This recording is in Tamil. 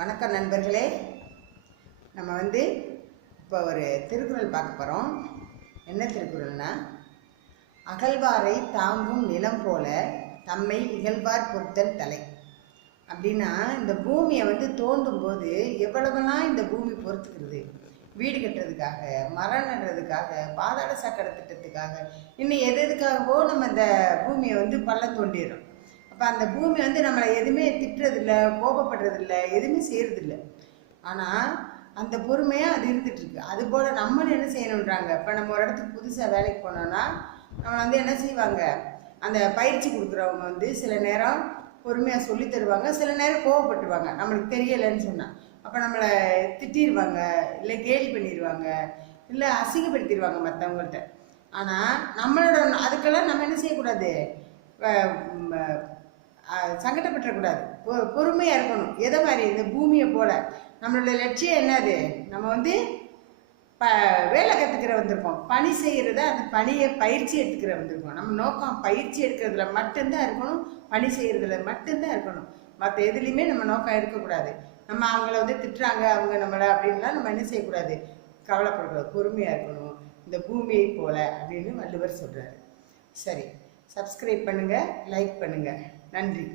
வணக்கம் நண்பர்களே. நம்ம வந்து இப்போ ஒரு திருக்குறள் பார்க்க போகிறோம் என்ன திருக்குறள்னா அகழ்வாரை தாங்கும் நிலம் போல தம்மை இகழ்வார் பொறுத்தல் தலை. அப்படின்னா இந்த பூமியை வந்து தோண்டும் போது எவ்வளவெல்லாம் இந்த பூமி பொறுத்துக்கிறது? வீடு கட்டுறதுக்காக மரம் நடுறதுக்காக பாதாள சாக்கடை திட்டத்துக்காக இன்னும் எது எதுக்காகவோ நம்ம இந்த பூமியை வந்து பள்ளம் தோண்டிடுறோம். இப்போ அந்த பூமி வந்து நம்மளை எதுவுமே திட்டுறதில்ல கோபப்படுறதில்ல எதுவுமே செய்கிறதில்ல ஆனால் அந்த பொறுமையாக அது இருந்துகிட்ருக்கு இருக்கு. அது போல் நம்மளும் என்ன செய்யணுன்றாங்க இப்போ நம்ம ஒரு இடத்துக்கு புதுசாக வேலைக்கு போனோன்னா நம்மளை வந்து என்ன செய்வாங்க? அந்த பயிற்சி கொடுக்குறவங்க வந்து சில நேரம் பொறுமையாக சொல்லி தருவாங்க சில நேரம் கோவப்பட்டுருவாங்க நம்மளுக்கு தெரியலைன்னு சொன்னால் அப்போ நம்மளை திட்டிடுவாங்க இல்லை கேலி பண்ணிடுவாங்க இல்லை அசிங்கப்படுத்திடுவாங்க மற்றவங்கள்ட்ட ஆனால் நம்மளோட அதுக்கெல்லாம் நம்ம என்ன செய்யக்கூடாது? சங்கடப்பட்டுறக்கூடாது. பொ- பொறுமையாக இருக்கணும். எதை மாதிரி? இந்த பூமியை போல. நம்மளோட லட்சியம் என்னது? நம்ம வந்து ப வேலை கற்றுக்கிற வந்திருக்கோம். பணி செய்கிறத அந்த பணியை பயிற்சி எடுத்துக்கிற வந்திருக்கோம். நம்ம நோக்கம் பயிற்சி எடுக்கிறதுல மட்டும்தான் இருக்கணும். பணி செய்கிறதுல மட்டும்தான் இருக்கணும். மற்ற எதுலேயுமே நம்ம நோக்கம் இருக்கக்கூடாது. நம்ம அவங்கள வந்து திட்டுறாங்க அவங்க நம்மளை அப்படின்லாம் நம்ம என்ன செய்யக்கூடாது? கவலைப்படக்கூடாது. பொறுமையாக இருக்கணும். இந்த பூமியை போல அப்படின்னு வள்ளுவர் சொல்கிறாரு சரி. சப்ஸ்கிரைப் பண்ணுங்கள் லைக் பண்ணுங்கள் நன்றி.